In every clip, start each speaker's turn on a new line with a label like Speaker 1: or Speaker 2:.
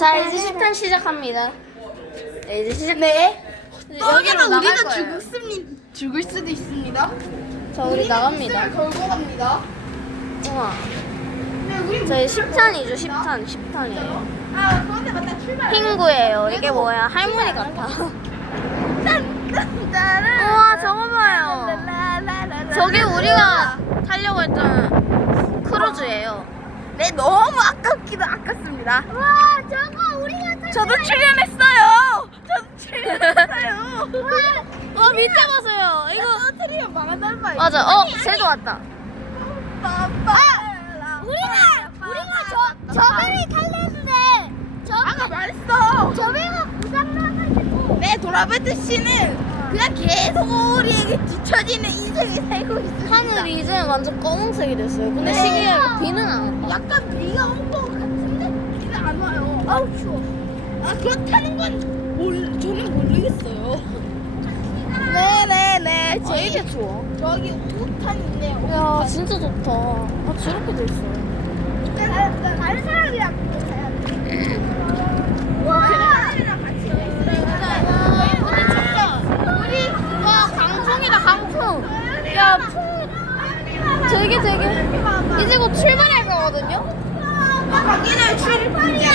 Speaker 1: 자, 이제 10편 시작합니다. 네, 이제 시작.
Speaker 2: 네.
Speaker 1: 여기로 나갈
Speaker 2: 우리도
Speaker 1: 거예요.
Speaker 2: 죽을 수도 있습니다.
Speaker 1: 자, 우리 나갑니다.
Speaker 2: 걸고 갑니다.
Speaker 1: 우와.
Speaker 2: 네, 우리
Speaker 1: 저희 10탄이죠, 10탄이에요.
Speaker 2: 아, 그런데 맞다 출발.
Speaker 1: 핑구예요. 이게 뭐야? 할머니 같아. 우와, 저거 봐요. 저게 우리가 타려고 했던 크루즈예요.
Speaker 2: 네, 너무 아깝기도 아깝습니다.
Speaker 3: 와 저거 우리가
Speaker 2: 저도 출연했어요. 저도 출연했어요.
Speaker 1: 밑에 보세요. 이거.
Speaker 2: 터트리면 망한다는 말.
Speaker 1: 맞아. 쟤도 왔다.
Speaker 3: 우리가 저 배를 탈랬는데
Speaker 2: 아까 말했어.
Speaker 3: 저 배가 고장나가지고
Speaker 2: 네, 도라베트 씨는 그냥 계속 우리에게 뒤처지는 인생을 살고 있습니다.
Speaker 1: 하늘이 이제 완전 검은색이 됐어요. 근데
Speaker 2: 네.
Speaker 1: 신기하게 비는 안 와.
Speaker 2: 약간 비가 온 것 같은데 비는 안 와요. 아우 추워. 아 그렇다는 건 저는 모르겠어요. 네네네.
Speaker 1: 이게 추워.
Speaker 2: 저기 우탄 있네요.
Speaker 1: 야, 진짜 좋다. 아, 저렇게 돼 있어요.
Speaker 2: 다른 사람이랑 가야 돼. 와. 사람이랑 같이 있어요.
Speaker 1: 와, 강풍이다, 강풍. 야, 되게. 이제 곧 출발할 거거든요?
Speaker 2: 거기는 출발이야.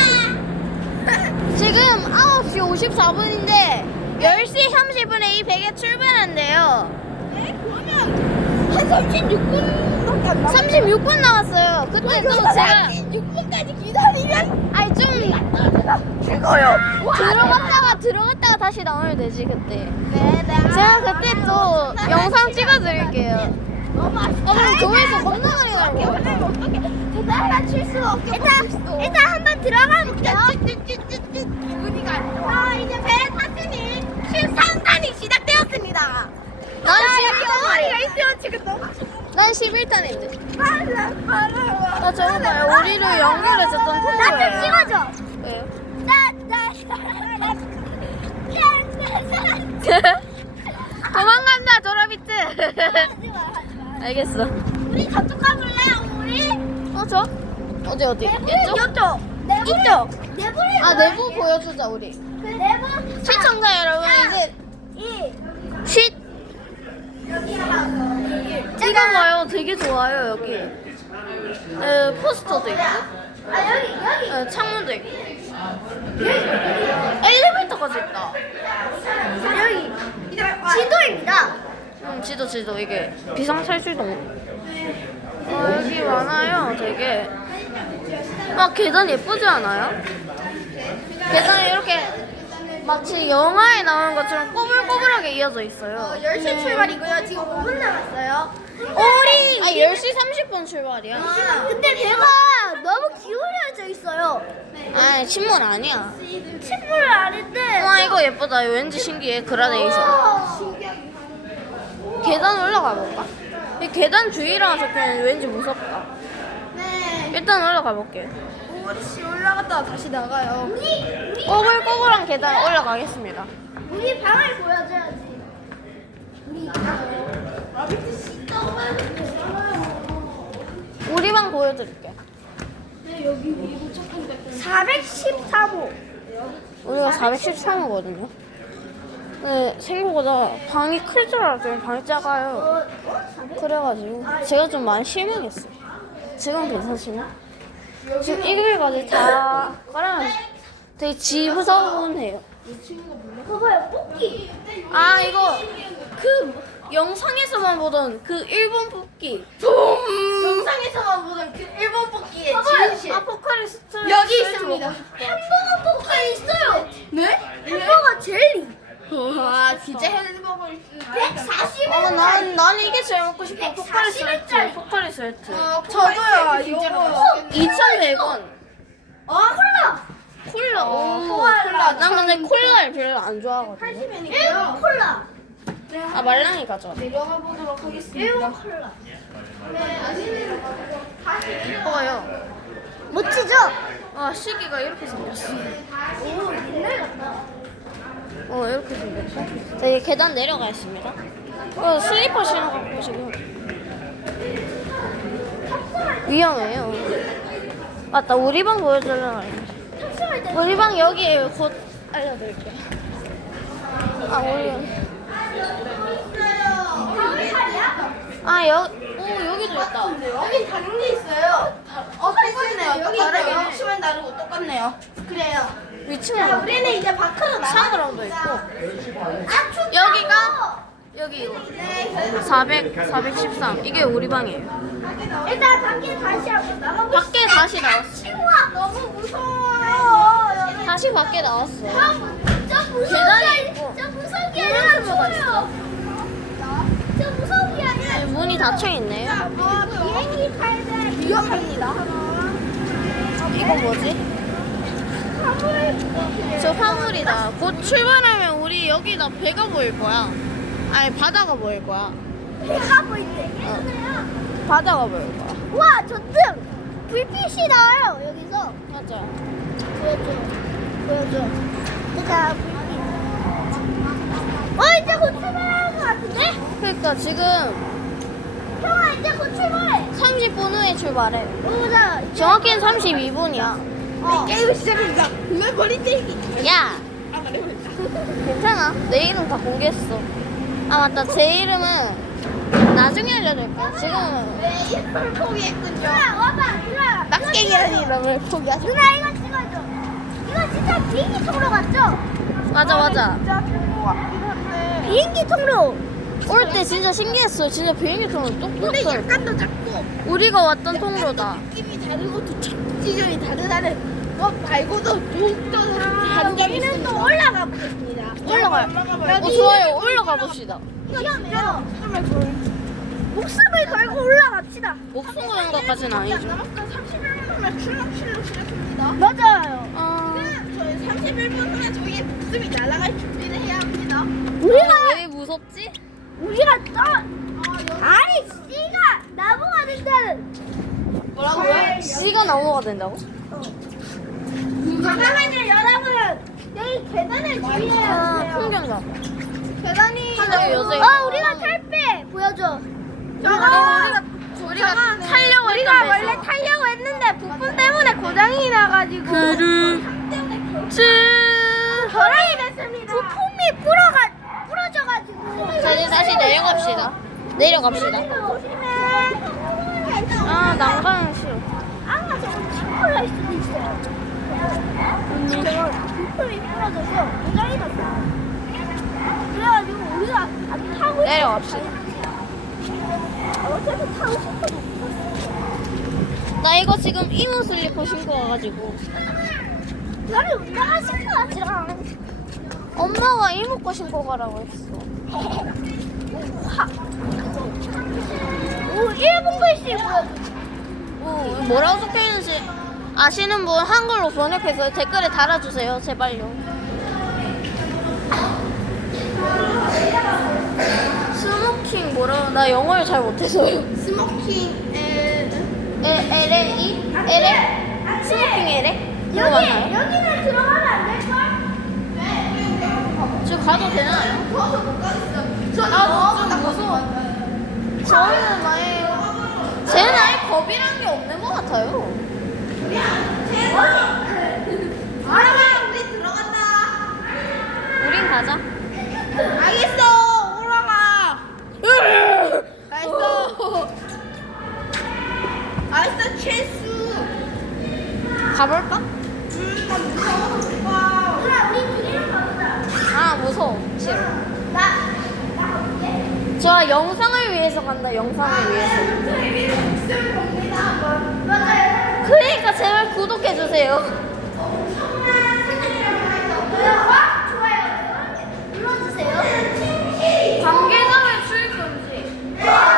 Speaker 1: 지금 9시 54분인데, 10시 30분에 이 베개 출발한대요.
Speaker 2: 네, 그러면 한 36분밖에 안 남았어요.
Speaker 1: 36분 남았어요. 그때 또 제가
Speaker 2: 6분까지 기다리면
Speaker 1: 아니 좀
Speaker 2: 죽어요.
Speaker 1: 들어갔다가 다시 나오면 되지 그때.
Speaker 2: 네네.
Speaker 1: 제가 그때 또 영상 찍어드릴게요.
Speaker 2: 너무 아쉽다.
Speaker 1: 그럼 조회수 겁나 많이 나올 것 같아.
Speaker 2: 그러면 어떻게 대단한 칠 없어.
Speaker 3: 일단 한번 들어가 볼게요.
Speaker 2: 기분이가 안 좋아. 이제 배 탔으니 13단이 시작되었습니다. 병아리가 있으면 지금 너무
Speaker 1: 난 11탄인데.
Speaker 2: 빨라.
Speaker 1: 나 저거 봐요. 우리를 연결해줬던
Speaker 3: 나 좀
Speaker 1: 폰이에요.
Speaker 3: 찍어줘.
Speaker 1: 왜요?
Speaker 3: 나
Speaker 1: 도망간다 도라비트. 알겠어.
Speaker 3: 우리 저쪽 가볼래요? 우리
Speaker 1: 저? 어디? 이쪽?
Speaker 2: 이쪽.
Speaker 3: 이쪽. 내부를
Speaker 1: 아 내부 보여주자 우리.
Speaker 3: 그 내부
Speaker 1: 시청자 여러분 이제
Speaker 3: 이
Speaker 1: 쉿. 이거 봐요. 되게 좋아요 여기. 포스터도 있고.
Speaker 3: 여기
Speaker 1: 창문도 있고. 엘리베이터까지 있다.
Speaker 3: 여기 지도입니다.
Speaker 1: 지도 이게 비상탈출동. 여기 많아요. 되게. 계단 예쁘지 않아요? 계단이 이렇게 마치 영화에 나오는 것처럼 꼬불꼬불하게 이어져 있어요.
Speaker 2: 10시 출발이고요. 지금 5분 남았어요.
Speaker 1: 우리 10시 30분 출발이야.
Speaker 3: 근데 배가 너무 기울여져 있어요.
Speaker 1: 신문 아니야.
Speaker 3: 침몰 아닌데.
Speaker 1: 와 이거 예쁘다. 이거 왠지 신기해. 그라데이션. 계단 올라가 볼까? 이 계단 주의랑 적혀있는 왠지 무섭다.
Speaker 2: 네.
Speaker 1: 일단 올라가 볼게.
Speaker 2: 오씨 올라갔다가 다시 나가요.
Speaker 1: 꼬불꼬불한 계단 올라가겠습니다.
Speaker 3: 우리 방을 보여줘야지.
Speaker 2: 라비트 씨
Speaker 1: 우리 방 보여드릴게.
Speaker 3: 413호.
Speaker 1: 우리가 413호거든요. 네, 생각보다 방이 클 줄 알았더니 방이 작아요. 그래가지고 제가 좀 많이 실망했어요. 지금 괜찮지만 지금 이글까지 다 깔아놨어요. 되게 지저분해요.
Speaker 3: 봐봐요, 뽑기.
Speaker 1: 아 이거 그 영상에서만 보던 그 일본 뽑기.
Speaker 2: 영상에서만 보던 그 일본 뽑기의
Speaker 3: 봐봐요.
Speaker 2: 진실.
Speaker 1: 포카리스트
Speaker 2: 여기 있습니다.
Speaker 3: 햄버거 뽑기 있어요.
Speaker 2: 네?
Speaker 3: 햄버거 젤리.
Speaker 2: 와 진짜 햄버거
Speaker 3: 140원.
Speaker 1: 난 이게 제일 먹고 싶어. 포카리
Speaker 3: 140
Speaker 1: 스웨트.
Speaker 3: 짜리.
Speaker 1: 포카리 스웨트.
Speaker 2: 저도요. 진짜로.
Speaker 1: 2,100원.
Speaker 3: 콜라.
Speaker 1: 콜라. 오,
Speaker 2: 콜라.
Speaker 1: 콜라. 난 근데 콜라를 별로 안 좋아하거든요.
Speaker 3: 1번 콜라.
Speaker 1: 아 말랑이 가져.
Speaker 2: 내려가 보도록 하겠습니다.
Speaker 3: 1번 콜라.
Speaker 1: 예뻐요.
Speaker 3: 멋지죠?
Speaker 1: 아 시계가 이렇게 생겼어.
Speaker 3: 오, 옛날 같다.
Speaker 1: 이렇게 생겼고. 자 이제 계단 내려가겠습니다. 슬리퍼 신어갖고 지금 위험해요. 맞다 우리 방 보여주려고 했는데.
Speaker 3: 탑승할 때
Speaker 1: 우리 방 여기에요. 곧 알려드릴게요. 아, 우리. 아, 여기도 있다.
Speaker 2: 여기 다른 게 있어요. 똑같네요. 여기 다르게 치면 다르고 똑같네요. 그래요.
Speaker 1: 위층으로.
Speaker 2: 우리는 이제 밖으로 나가.
Speaker 1: 상그라운드 있고. 여기가 여기 413. 이게 우리 방이에요.
Speaker 3: 일단 밖에 다시 한번 나가보.
Speaker 1: 밖에 다시 나왔어.
Speaker 3: 친구야 너무 무서워요.
Speaker 1: 다시 밖에 나왔어.
Speaker 3: 저 무서운
Speaker 1: 계단이
Speaker 3: 게
Speaker 1: 있고.
Speaker 3: 저 무서운 게 아니라 추워요. 저 무서운 게 아니라
Speaker 1: 문이 닫혀 있네요.
Speaker 3: 비행기 탈 때
Speaker 2: 위험합니다.
Speaker 1: 이건 뭐지? 저 화물이다. 곧 출발하면 우리 여기다 배가 보일 거야. 아니 바다가 보일 거야.
Speaker 3: 배가 보이대.
Speaker 1: 바다가 보일 거야.
Speaker 3: 우와 저등 불빛이 나와요 여기서.
Speaker 1: 맞아.
Speaker 3: 보여줘. 자 불빛. 이제 곧 출발하는 것 같은데?
Speaker 1: 그러니까 지금
Speaker 3: 형아 이제 곧 출발해.
Speaker 1: 30분 후에 출발해.
Speaker 3: 보자.
Speaker 1: 정확히는 32분이야.
Speaker 2: 게임 시작입니다. 왜 머리 떼기?
Speaker 1: 야,
Speaker 2: 아, 말해보겠다.
Speaker 1: 괜찮아. 내 이름 다 공개했어. 아 맞다. 제 이름은 나중에 알려줄 거야. 지금은
Speaker 2: 네, 이름을 포기했군요.
Speaker 3: 누나 와봐 누나.
Speaker 2: 낙갱이라는 이름을 포기하셨
Speaker 3: 누나 이거 찍어줘. 이거 진짜 비행기 통로 같죠?
Speaker 1: 맞아.
Speaker 2: 진짜 될것 같긴 한데.
Speaker 3: 비행기 통로.
Speaker 1: 올 때 진짜 신기했어. 진짜 비행기 통로
Speaker 2: 근데
Speaker 1: 똑똑해.
Speaker 2: 약간 더 작고.
Speaker 1: 우리가 왔던 통로다.
Speaker 2: 느낌이 다르고 도착 지점이 다르다는 것 말고도 더욱더 다른 점이
Speaker 3: 우리는
Speaker 2: 있습니다.
Speaker 3: 또 올라가 보겠습니다.
Speaker 1: 올라가요. 좋아요. 올라가 봅시다.
Speaker 3: 위험해요. 목숨을 걸고 올라갑시다.
Speaker 1: 목숨 거는 것까지는 아니죠.
Speaker 2: 남았어 31분 후면 출렁출렁 시작합니다.
Speaker 3: 맞아요.
Speaker 2: 저희 31분 후에 저희의 목숨이 날아갈 준비를 해야 합니다.
Speaker 1: 왜 무섭지?
Speaker 3: 우리가 아니 씨가 나무가 된다는.
Speaker 2: 뭐라고요?
Speaker 1: 씨가 나무가 된다고?
Speaker 3: 잠깐만요 여러분. 여기 계단을 주의해야
Speaker 1: 아,
Speaker 3: 돼요.
Speaker 1: 풍경가.
Speaker 2: 계단이
Speaker 1: 하늘이 요새.
Speaker 3: 우리가 탈배 보여줘.
Speaker 1: 우리가 타려고
Speaker 3: 우리가
Speaker 1: 했던
Speaker 3: 원래
Speaker 1: 데서.
Speaker 3: 타려고 했는데 부품 때문에 고장이 나가지고 결항이 됐습니다. 부품이 부러져가지고.
Speaker 1: 자 이제 다시 내려갑시다. 내려갑시다.
Speaker 3: 조심해.
Speaker 1: 아 난간은 싫어.
Speaker 3: 아마 저거 침몰할 수도 있어요. 제가 부품이 부러져서 고장이 났어요. 그래가지고 우리가 안 타고
Speaker 1: 내려갑시다.
Speaker 3: 어차피 타고 싶어도
Speaker 1: 나 이거 지금 이모 슬리퍼 신고 와가지고
Speaker 3: 나를 운전하실 것 같지라.
Speaker 1: 엄마가 이모 거 신고 가라고 했어.
Speaker 3: 오, 일본 글씨 보여줘.
Speaker 1: 뭐라고 적혀 있는지 아시는 분 한글로 번역해서 댓글에 달아주세요. 제발요. 스모킹 뭐라고? 나 영어를 잘 못해서요.
Speaker 2: 스모킹
Speaker 1: LA? LA? 스모킹 LA? 이거 맞나요?
Speaker 3: 여기는 들어가면 안 될걸?
Speaker 1: 저 가도 되나요?
Speaker 2: 더워서 못 가겠어요. 저
Speaker 1: 좀 무서워. 저는 아예 쟤는 아예 겁이란 게 없는 것 같아요.
Speaker 2: 우리 들어간다.
Speaker 1: 우린 가자.
Speaker 2: 알겠어. 올라가. 알았어. 알았어. 최수.
Speaker 1: 가볼까?
Speaker 2: 나 무서워서 못 가.
Speaker 3: 누나, 우리 둘이랑 가보자.
Speaker 1: 아 무서워. 싫어.
Speaker 3: 나 가볼게.
Speaker 1: 저 영상을 위해서 간다. 영상을 위해서.
Speaker 2: 저희 목숨을 겁니다. 한번.
Speaker 3: 맞아요.
Speaker 1: 그러니까 제발 구독해 주세요.
Speaker 3: 구독과 좋아요 눌러주세요.
Speaker 1: 관계자의 출입 금지.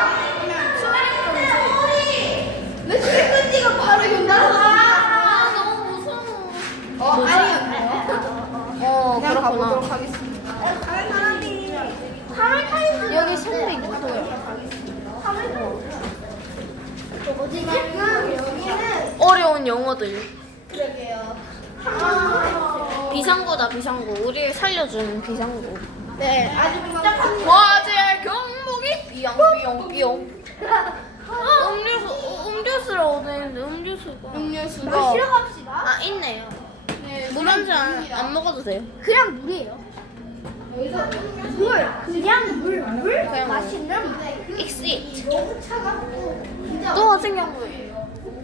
Speaker 2: 내 출근지가 바로 여기 날아가.
Speaker 1: 아 너무 무서워.
Speaker 2: 아니요. 그냥 가보도록
Speaker 1: 그렇구나.
Speaker 2: 하겠습니다.
Speaker 3: 밤을 타는
Speaker 1: 여기 306도요.
Speaker 3: 어디지?
Speaker 2: 여기는
Speaker 1: 어려운 영어들.
Speaker 2: 그러게요.
Speaker 1: 비상구다 비상구. 우리를 살려주는 비상구.
Speaker 2: 네, 아주 복잡한
Speaker 1: 과제 경목이 삐용삐용삐용. 음료수를 얻었는데 음료수가.
Speaker 2: 음료수가.
Speaker 3: 마시러 갑시다.
Speaker 1: 아 있네요.
Speaker 2: 네,
Speaker 1: 물 한 잔 안 먹어도 돼요.
Speaker 3: 그냥 물이에요. 물. 그냥 물.
Speaker 1: 그냥
Speaker 3: 맛있는
Speaker 1: 익시.
Speaker 3: 너무 차갑고.
Speaker 1: 또 같은 경우에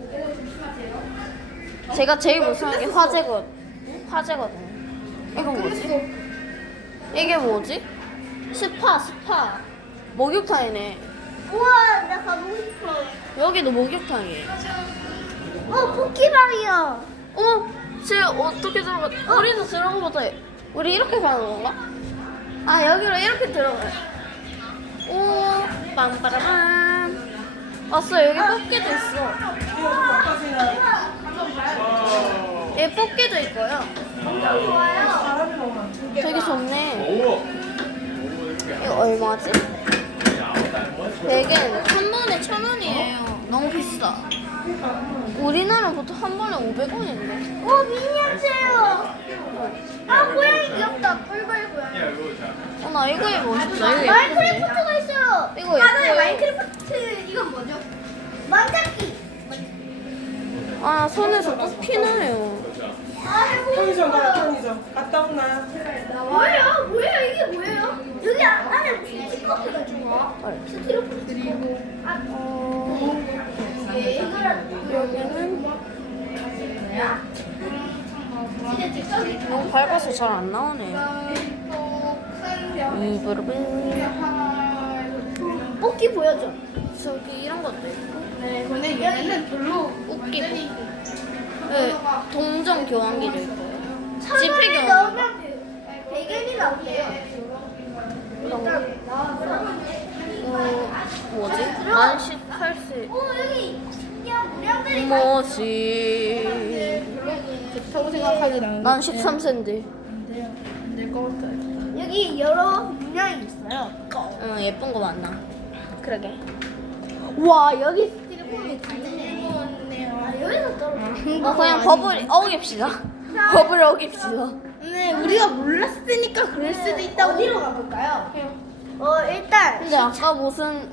Speaker 1: 제가 제일 무서운 게 화재거든요. 이거 뭐지? 이게 뭐지? 스파. 목욕탕이네.
Speaker 3: 우와, 나 가보고 싶어.
Speaker 1: 여기도 목욕탕이에요.
Speaker 3: 포키방이야.
Speaker 1: 쟤 어떻게 들어가? 우리도 들어가보자. 우리 이렇게 가는 건가? 아, 여기로 이렇게 들어가요. 오, 빵빠라밤. 왔어, 여기 뽑기도 있어. 여기 뽑기도 있고요.
Speaker 3: 엄청 좋아요.
Speaker 1: 되게 좋네. 이거 얼마지? 100엔. 한 번에 1,000원이에요. 너무 비싸. 우리나라 보통 한 번에 500원인데.
Speaker 3: 미니어처요. 고양이 귀엽다. 꿀벌 고양이.
Speaker 1: 나 이거 입고 싶다. 이거 예쁘네.
Speaker 3: 마인크래프트가 있어요.
Speaker 1: 이거
Speaker 3: 맞아요.
Speaker 1: 예뻐요.
Speaker 3: 마인크래프트 이건 뭐죠? 망자끼.
Speaker 1: 아, 손에서 또 피나요.
Speaker 3: 해보고
Speaker 4: 편의점 가,
Speaker 3: 싶어요.
Speaker 4: 편의점. 갔다 온나?
Speaker 3: 뭐예요? 이게 뭐예요? 여기 안에 무슨 스티커가 좋아? 스티로폼 그리고 이거랑
Speaker 1: 여기는
Speaker 3: 진짜 직접이
Speaker 1: 너무 밝아서 잘 안 나오네요.
Speaker 3: 뽑기 보여줘.
Speaker 1: 저기 이런 것도 있고.
Speaker 2: 네, 근데 얘는 별로
Speaker 1: 웃기고. 네, 동전 교환기도 있고요.
Speaker 3: 집회
Speaker 1: 집회 교환기.
Speaker 3: 넣으면 100엔이 나온대요.
Speaker 1: 뭐지? 만 18세.
Speaker 3: 여기 신기한 무량들이
Speaker 1: 뭐지?
Speaker 2: 좋다고 생각하지 않는데.
Speaker 1: 난 13세인데.
Speaker 2: 될것 같아요.
Speaker 3: 여기 여러 문양이 있어요.
Speaker 1: 응, 예쁜 거 많나? 그러게.
Speaker 3: 와 여기 스티로폼이 다 있네. 여기서 떨어져.
Speaker 1: 그냥 법을 어깁시다. 법을 어깁시다.
Speaker 2: 네, 우리가 몰랐으니까 그럴 수도 있다고.
Speaker 3: 어디로 가볼까요? 일단
Speaker 1: 근데 아까 무슨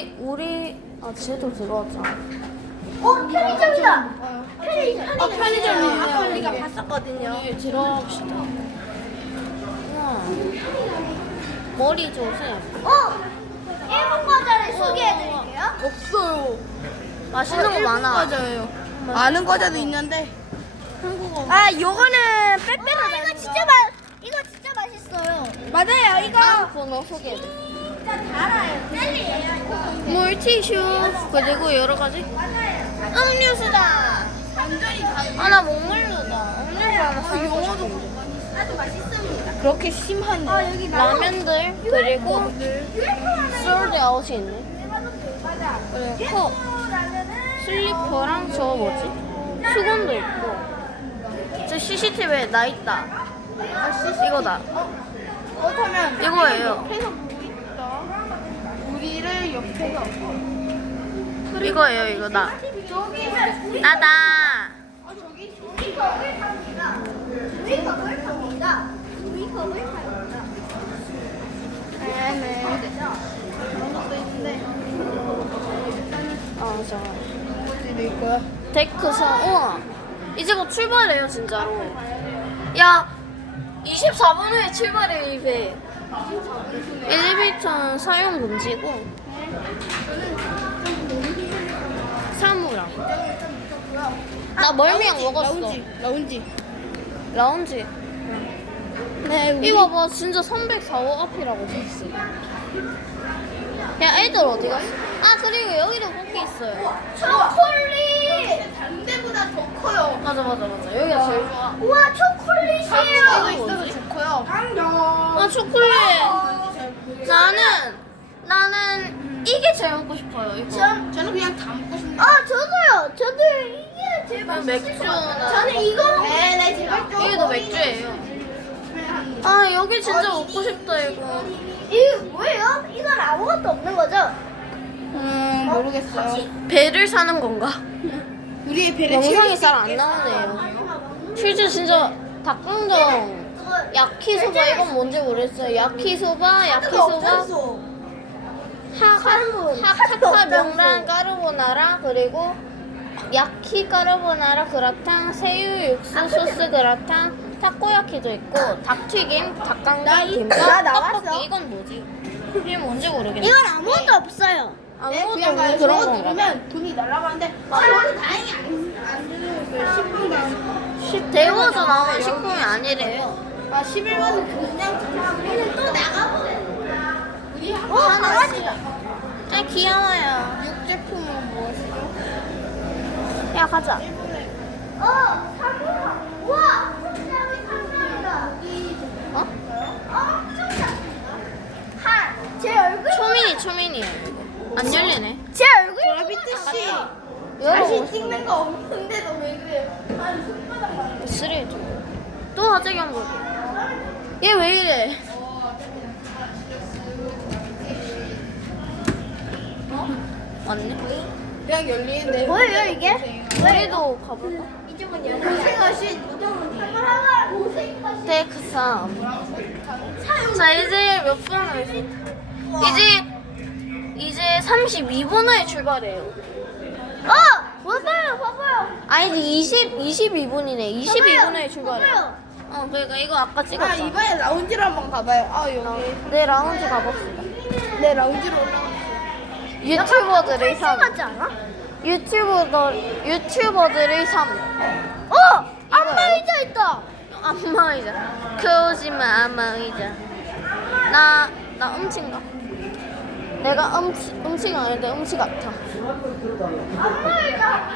Speaker 1: 쟤도 들어왔잖아.
Speaker 3: 편의점이다. 편의점.
Speaker 2: 편의점이에요.
Speaker 3: 아까 우리가 봤었거든요.
Speaker 1: 들어갑시다. 우와. 머리 조심.
Speaker 3: 일본 과자를 소개해드릴게요.
Speaker 2: 없어요.
Speaker 1: 맛있는 거 많아.
Speaker 2: 과자예요. 아는 과자도 있는데 한국어.
Speaker 3: 요거는 빼빼로. 이거 진짜 맛있어요.
Speaker 2: 맞아요. 이거
Speaker 1: 다음 번호 소개해줘.
Speaker 3: 진짜 달아요. 젤리예요. 이거.
Speaker 1: 물티슈 그리고 여러 가지. 음료수다.
Speaker 2: 완전히 다
Speaker 1: 아, 나 목말르다. 음료수 하나 사고 싶은데.
Speaker 3: 아주 맛있습니다.
Speaker 2: 그렇게 심한.
Speaker 3: 여기
Speaker 1: 라면들 그리고
Speaker 3: 유레코라는
Speaker 1: 솔드 아웃이 있네.
Speaker 3: 맞아.
Speaker 1: 그리고 컵, 슬리퍼랑 저 뭐지? 수건도 있고. 저 CCTV에 나 있다. 이거다.
Speaker 2: 그렇다면
Speaker 1: 이거예요.
Speaker 2: 옆에서 보고 있다. 우리를 옆에서.
Speaker 1: 이거예요, 이거 나.
Speaker 3: 저기는
Speaker 1: 나다.
Speaker 3: 저기 주의컵을 탑니다. 주의컵을 탑니다. 주의컵을 탑니다.
Speaker 2: 네네. 그런 것도 있는데.
Speaker 1: 저
Speaker 2: 어디도 있고요.
Speaker 1: 데크선. 우와. 이제 곧 출발해요, 진짜로. 야, 24분 후에 출발해, 이배. 엘리베이터는 사용 금지고. 사무랑. 나 멀미약 먹었어. 라운지.
Speaker 2: 네,
Speaker 1: 이거 봐, 진짜 304호 앞이라고 써있어. 야, 애들 어디 갔어? 아, 그리고 여기도 뽑기 있어요.
Speaker 3: 초콜릿!
Speaker 2: 다른 데보다 더 커요.
Speaker 1: 맞아. 여기가 제일 좋아.
Speaker 3: 우와, 초콜릿이에요!
Speaker 2: 이거 있어서 좋고요.
Speaker 1: 아, 초콜릿. 나는 이게 제일 먹고 싶어요. 이거.
Speaker 2: 저는 그냥 다 먹고 싶네요.
Speaker 3: 저도요! 저도 이게 제일
Speaker 1: 그냥
Speaker 3: 맛있어요.
Speaker 1: 맥주나.
Speaker 3: 저는 이거!
Speaker 2: 네, 제발 좀.
Speaker 1: 이게 더 맥주예요. 아, 여기 진짜 먹고 싶다, 이거.
Speaker 3: 이게 뭐예요? 이건 아무것도 없는 거죠?
Speaker 2: 모르겠어요.
Speaker 1: 배를 사는 건가?
Speaker 2: 우리의 배를
Speaker 1: 영상이
Speaker 2: 채울 수
Speaker 1: 잘 안
Speaker 2: 있게.
Speaker 1: 나오네요. 실제 진짜 닭강정, 야키소바 이건 뭔지 모르겠어요. 야키소바, 하카타 명란 까르보나라 그리고 야키 까르보나라 그라탕, 새우 육수 소스 그라탕, 타코야키도 있고 닭튀김, 닭강정, 김밥,
Speaker 2: 나 나왔어.
Speaker 1: 떡볶이. 이건 뭐지? 이게 뭔지 모르겠네.
Speaker 3: 이건 아무것도 없어요.
Speaker 1: 아무것도
Speaker 2: 그냥
Speaker 1: 없는
Speaker 2: 가요.
Speaker 1: 그런
Speaker 2: 저거
Speaker 1: 건가?
Speaker 2: 누르면 돈이 날아가는데 저는 다행히 안 누르면 10분 남.
Speaker 1: 데워서 나오는 식품이 아니래요.
Speaker 2: 아 11분은 그냥 우리는 또 나가보네. 우리
Speaker 3: 강아지다.
Speaker 1: 아 귀여워요.
Speaker 2: 육제품은 무엇이죠?
Speaker 1: 야 가자.
Speaker 3: 사과. 우와, 진짜 우리 감사합니다.
Speaker 1: 어?
Speaker 3: 엄청 작습니다. 제 얼굴.
Speaker 1: 초민이에요. 이거. 안 열리네.
Speaker 3: 제 얼굴.
Speaker 2: 라비트 씨.
Speaker 1: 열어.
Speaker 2: 찍는 거 없는데도 왜 그래요? 한 손바닥만.
Speaker 1: 쓰레기. 또 화재기 한 거. 얘 왜 이래? 맞네.
Speaker 2: 그냥 열리는데.
Speaker 3: 뭐예요 이게?
Speaker 1: 우리도 가볼까?
Speaker 3: 이쪽은 열려.
Speaker 2: 고생하신
Speaker 3: 고생하신.
Speaker 1: 테이크3. 자 이제 몇 분 남았어? 이제 32분 후에 출발해요.
Speaker 3: 봐봐요.
Speaker 1: 아니 22분이네. 22분 후에 출발해요. 그러니까 이거 아까
Speaker 2: 아
Speaker 1: 찍었잖아.
Speaker 2: 이번에 라운지로 한번 가봐요. 아 여기.
Speaker 1: 네 라운지 가봅시다.
Speaker 2: 네 라운지로 올라갔어요.
Speaker 1: 유튜버들의 삶.
Speaker 3: 같지 않아?
Speaker 1: 유튜버들의 삶.
Speaker 3: 안마의자 있다.
Speaker 1: 안마의자. 그러지마 안마의자. 나 음치인가? 내가 음치 아닌데 음치 같아.
Speaker 3: 안마의자.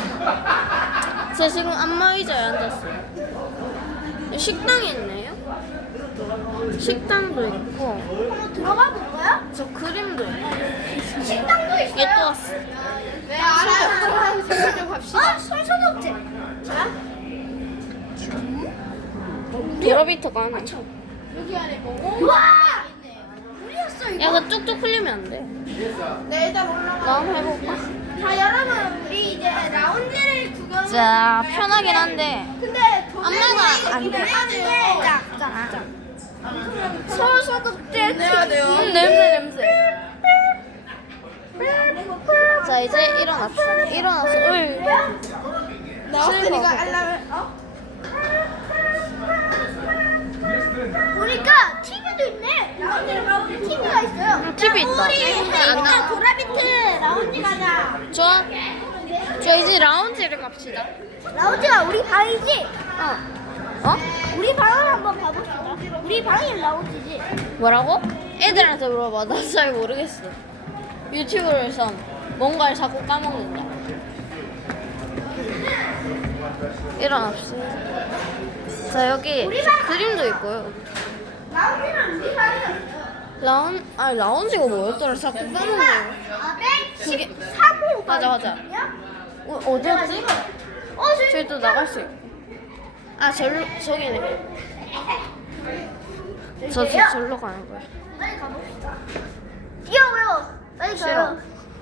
Speaker 1: 저 지금 안마의자에 앉았어요. 식당이 있네요. 식당도 있고
Speaker 3: 한번 들어가 볼까요?
Speaker 1: 저 그림도 있고.
Speaker 3: 식당도 있어요.
Speaker 1: 얘 또 왔어.
Speaker 2: 네 알아요. 생각 좀 합시다.
Speaker 3: 손소독제.
Speaker 1: 도라비터가 하네.
Speaker 2: 여기 안에 뭐?
Speaker 3: 우와. 우리였어 이거.
Speaker 1: 야, 그 쭉쭉 풀리면 안 돼.
Speaker 2: 네 일단 올라가.
Speaker 1: 나 한번 해볼까?
Speaker 3: 자 여러분 우리 이제 라운지를 구경.
Speaker 1: 자, 편하긴 한데.
Speaker 3: 근데
Speaker 1: 안마가 안 돼.
Speaker 3: 자. 손소독제.
Speaker 2: 내야 돼요.
Speaker 1: 냄새. 자, 이제 일어납시다. 일어나서
Speaker 2: 나왔으니까 알람을
Speaker 3: 보니까 TV도 있네. 라운지를 가보니 TV가 있어요.
Speaker 1: TV 있다.
Speaker 3: 우리
Speaker 1: 안
Speaker 3: 일단
Speaker 1: 나와.
Speaker 3: 도라비트 라운지 가자.
Speaker 1: 좋아. 저 이제 라운지를 갑시다.
Speaker 3: 라운지가 우리 방이지?
Speaker 1: 어?
Speaker 3: 우리 방을 한번 가봅시다. 우리 방이 라운지지.
Speaker 1: 뭐라고? 애들한테 물어봐. 나 잘 모르겠어. 유튜브를 해서 뭔가를 자꾸 까먹는다. 일어납시다. 자, 여기 그림도 있고요.
Speaker 3: 라운지는 우리 방이었어요.
Speaker 1: 라운지가 뭐였더라? 자꾸 까먹네. 그게-
Speaker 3: 113호
Speaker 1: 맞아. 어디였지? 저기 또 나갈 수 있고. 저기네. 절로 가는 거야.
Speaker 3: 빨리 가봅시다. 뛰어요. 빨리
Speaker 1: 싫어.
Speaker 3: 가요.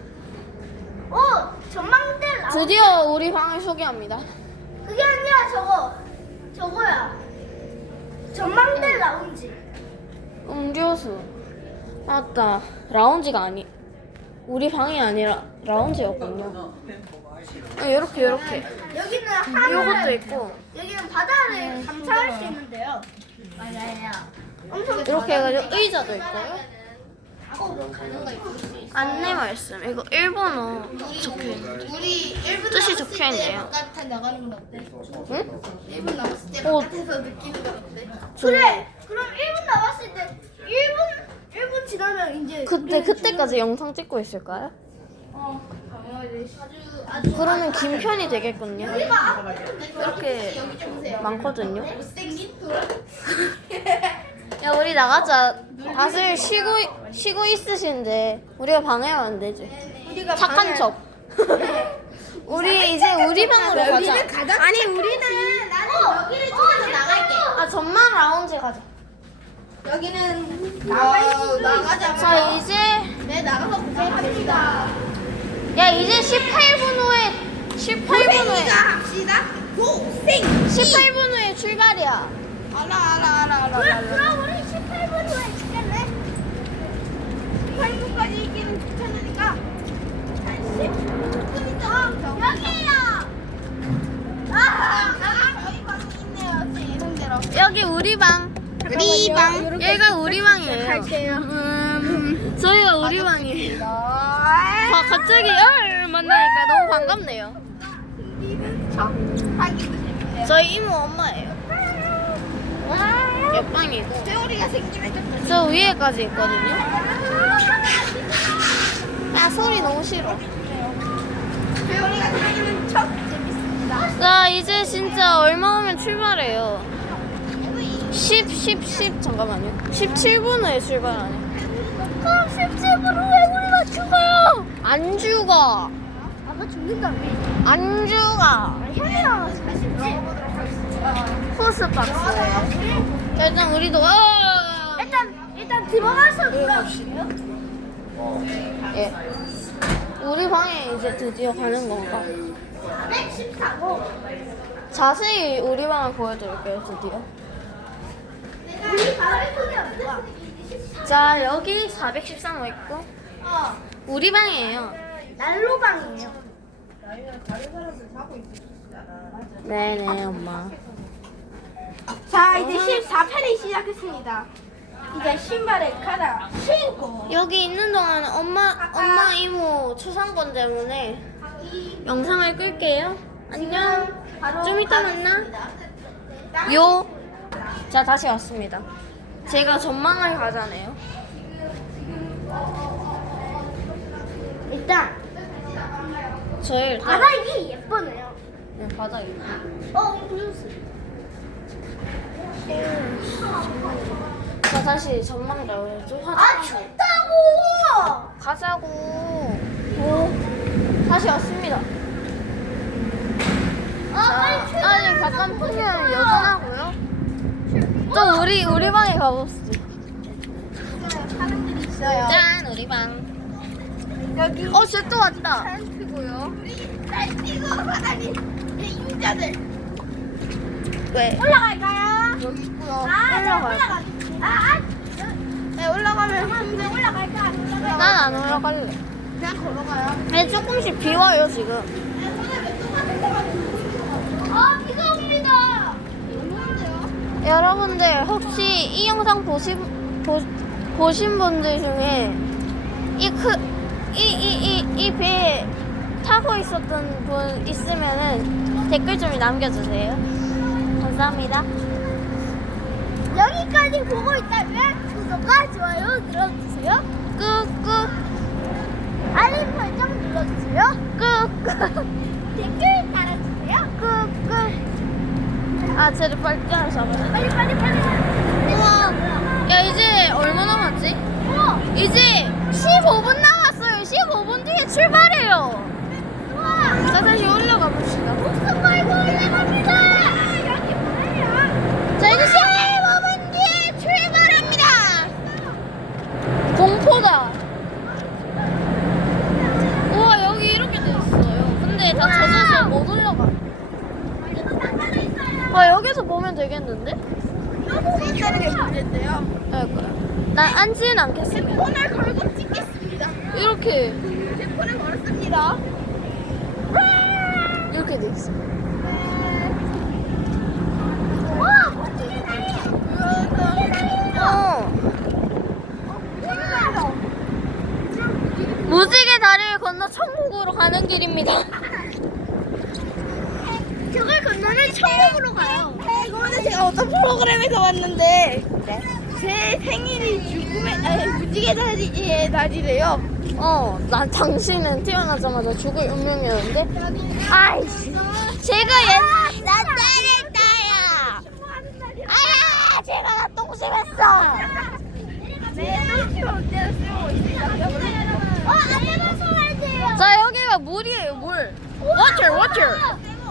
Speaker 3: 전망대 라운지.
Speaker 1: 드디어 우리 방을 소개합니다.
Speaker 3: 그게 아니라 저거야. 전망대 라운지.
Speaker 1: 음료수. 맞다. 라운지가 아니. 우리 방이 아니라 라운지였군요. 이렇게.
Speaker 3: 여기는 하늘.
Speaker 1: 이것도 있고.
Speaker 3: 여기는 바다를 감상할 수 있는데요. 맞아요. 엄청
Speaker 1: 이렇게 해가지고 의자도 있고요. 안내 말씀. 이거 일본어 적혀있는데.
Speaker 2: 우리 1분
Speaker 1: 뜻이
Speaker 2: 남았을 때
Speaker 1: 적혀있네요.
Speaker 2: 바깥에 나가는 건 어때?
Speaker 1: 응?
Speaker 2: 1분 남았을 때
Speaker 1: 어.
Speaker 2: 바깥에서 느끼는 건 어때?
Speaker 3: 그래. 그럼 1분 남았을 때 1분 지나면 이제
Speaker 1: 그때까지 영상 찍고 있을까요?
Speaker 2: 아주
Speaker 1: 그러면 긴 편이 되겠군요. 이렇게
Speaker 2: 여기 좀 보세요.
Speaker 1: 많거든요.
Speaker 2: 못생긴 돌아.
Speaker 1: 야, 우리 나가자. 다들 쉬고 있으신데 우리가 방해하면 안 되지.
Speaker 2: 우리가
Speaker 1: 착한 척. 우리 이제 우리 방으로 가자.
Speaker 2: 아니 우리는 나는 여기를 찍어서 나갈게.
Speaker 1: 전망 라운지 가자.
Speaker 2: 여기는 나가자.
Speaker 1: 자, 이제
Speaker 2: 네 나가서 고생합시다.
Speaker 1: 야, 이제 18분 후에
Speaker 2: 합시다. 고생.
Speaker 1: 18분 후에 출발이야.
Speaker 2: 알아.
Speaker 3: 그럼 우리 18분 후에 찍겠네.
Speaker 2: 8분까지 있기는 귀찮으니까 10분 있다.
Speaker 3: 여기요.
Speaker 2: 여기 방이 있네요. 제 예상대로.
Speaker 1: 여기 우리 방.
Speaker 2: 우리 방.
Speaker 1: 여기가 우리 방이에요.
Speaker 2: 갈게요.
Speaker 1: 저희가 우리 방이에요. 아, 갑자기 만나니까 너무 반갑네요.
Speaker 2: 하기도 재밌네요.
Speaker 1: 저희 이모 엄마예요. 옆방이고.
Speaker 2: 세월이가 생기면 좀
Speaker 1: 저 위에까지 있거든요. 아, 소리 너무 싫어.
Speaker 2: 세월이가 생기면 참 재밌습니다.
Speaker 1: 자, 이제 진짜 얼마 후면 출발해요. 10 잠깐만요. 17분 후에 출발하네. 그럼 17분 후에 우리가 죽어요. 안 죽어.
Speaker 3: 아까 죽는다며.
Speaker 1: 안 죽어.
Speaker 3: 형이랑 같이
Speaker 2: 들어가보도록 하겠습니다.
Speaker 1: 호스박스예요. 자, 일단 우리도
Speaker 3: 일단 들어가서 놀아볼게요.
Speaker 1: 예. 우리 방에 이제 드디어 가는 건가?
Speaker 3: 114호.
Speaker 1: 자세히 우리 방을 보여드릴게요, 드디어.
Speaker 3: 우리 바람이 소리 안 나.
Speaker 1: 자, 여기 413호 있고, 우리 방이에요.
Speaker 3: 난로방이에요.
Speaker 1: 네네, 엄마.
Speaker 2: 자, 이제 14편이 시작했습니다. 이제 신발에 갈아 신고.
Speaker 1: 여기 있는 동안 엄마, 이모 초상권 때문에 영상을 끌게요. 안녕. 좀 이따 만나. 요. 자, 다시 왔습니다. 제가 전망을 가자네요.
Speaker 3: 일단
Speaker 1: 저희 일단
Speaker 3: 바닥이 예쁘네요.
Speaker 1: 네, 바닥이.
Speaker 3: 보셨어요?
Speaker 1: 자, 다시 전망자로 좀
Speaker 3: 아
Speaker 1: 하자.
Speaker 3: 춥다고.
Speaker 1: 가자고. 오. 다시 왔습니다. 자, 아직 바깥 풍경은 여전하고요. 또 우리 방에 가봅시다.
Speaker 2: 사람들이 있어요.
Speaker 1: 짠, 우리 방.
Speaker 2: 여기
Speaker 1: 쟤 또 왔다.
Speaker 2: 텐트고요. 우리 날뛰고 바다니 유자들
Speaker 1: 왜?
Speaker 2: 올라갈까요?
Speaker 1: 여기 있고요.
Speaker 2: 올라가요. 네, 올라가면 한데 올라갈까? 안 올라가요?
Speaker 1: 난 안 올라갈래.
Speaker 2: 그냥 걸어가요.
Speaker 1: 네, 조금씩 비 와요, 지금.
Speaker 3: 비가 옵니다.
Speaker 1: 여러분들, 혹시 이 영상 보신 분들 중에 이 배에 타고 있었던 분 있으면은 댓글 좀 남겨주세요. 감사합니다.
Speaker 3: 여기까지 보고 있다면 구독과 좋아요 눌러주세요.
Speaker 1: 끄끄
Speaker 3: 알림 설정 눌러주세요.
Speaker 1: 끄끄
Speaker 3: 댓글 달아주세요.
Speaker 1: 끄끄. 아, 쟤를 빨리 잡아야
Speaker 3: 빨리.
Speaker 1: 우와. 야, 이제 얼마 남았지? 이제 15분 남았어요. 15분 뒤에 출발해요. 자, 다시 올라가 봅시다.
Speaker 3: 목숨 걸고 올라갑니다. 여기 뭐예요?
Speaker 1: 자, 이제 15분 뒤에 출발합니다. 공포다. 우와, 여기 이렇게 돼 있어요. 근데 다 젖어서 못 올라가. 여기서 보면 되겠는데?
Speaker 2: 있다는 게 문제인데요.
Speaker 1: 네, 그래. 난 앉지는 않겠습니다.
Speaker 2: 폰을 걸고 찍겠습니다.
Speaker 1: 이렇게
Speaker 2: 제 폰을 걸었습니다.
Speaker 1: 이렇게 돼 있어. 무지개 다리를 건너 천국으로 가는 길입니다.
Speaker 3: 저걸 건너면 천국으로 가요.
Speaker 2: 이거는 제가 어떤 프로그램에서 봤는데 제 생일이 무지개 다리의 날이래요.
Speaker 1: 난 당신은 태어나자마자 죽을 운명이었는데. 아이씨, 제가 난 때렸다야. 아야, 제가 나 똥심했어.
Speaker 2: 네, 언제나 쓰고 있습니다.
Speaker 3: 안내만 써야 돼요.
Speaker 1: 자, 여기가 물이에요, 물. water.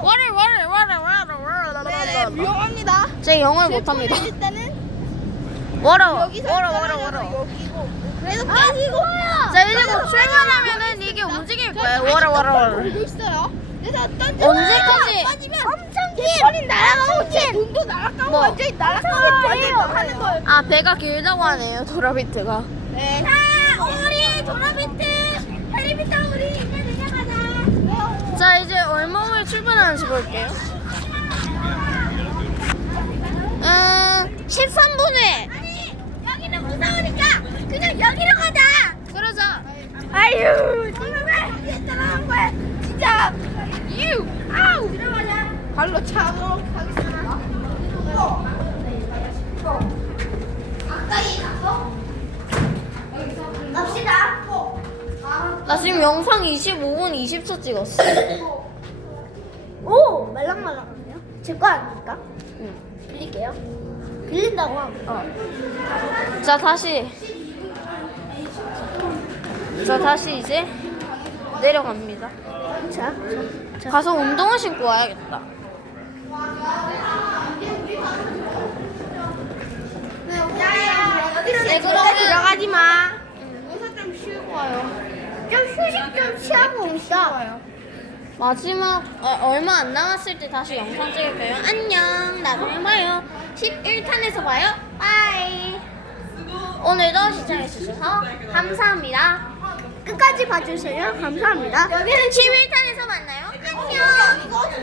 Speaker 2: 네, 위험합니다.
Speaker 1: 제 영어를 못합니다.
Speaker 2: 일단은
Speaker 1: 워러.
Speaker 2: 여기서 여기고 그래서 빠지고
Speaker 1: 자, 이제 곧 출발하면은 이게 움직일 거예요. 워러.
Speaker 2: 돌고 있어요. 그래서
Speaker 1: 언제까지?
Speaker 2: 빠지면 엄청 긴 폰이 날아가고 제 눈도 날아가고
Speaker 1: 뭐?
Speaker 2: 완전히 날아가게 하는 거예요.
Speaker 1: 아, 배가 길다고 하네요, 도라비트가.
Speaker 2: 네.
Speaker 3: 자, 우리 도라비트 헬리콥터 우리 이제 내려가자.
Speaker 1: 자, 이제 얼마 후에 출발하는지 볼게요. 13분에.
Speaker 3: 아니 여기는 무서우니까 그냥 여기로 가자.
Speaker 1: 그러자.
Speaker 3: 아유 정말 왜 여기에 따라간 거야 진짜. 아우 들어가자.
Speaker 2: 발로 차도록 하겠습니다.
Speaker 3: 가까이 가서 갑시다.
Speaker 1: 나 지금 영상 25분 20초 찍었어.
Speaker 3: 오 말랑말랑하네요. 제 거 아닙니까?
Speaker 1: 응.
Speaker 3: 빌릴게요. 빌린다고 하고.
Speaker 1: 자 다시 이제 내려갑니다.
Speaker 3: 자,
Speaker 1: 가서 운동화 신고 와야겠다.
Speaker 3: 네,
Speaker 1: 그러면
Speaker 2: 들어가지 마.
Speaker 3: 여기서 좀 쉬고 와요. 좀 휴식 좀 취하고 옵시다.
Speaker 1: 마지막 얼마 안 남았을 때 다시 영상 찍을 거예요. 안녕. 나중에 봐요. 11탄에서 봐요. 바이. 오늘도 시청해주셔서 감사합니다.
Speaker 3: 끝까지 봐주세요. 감사합니다.
Speaker 1: 여기는 11탄에서 만나요. 안녕.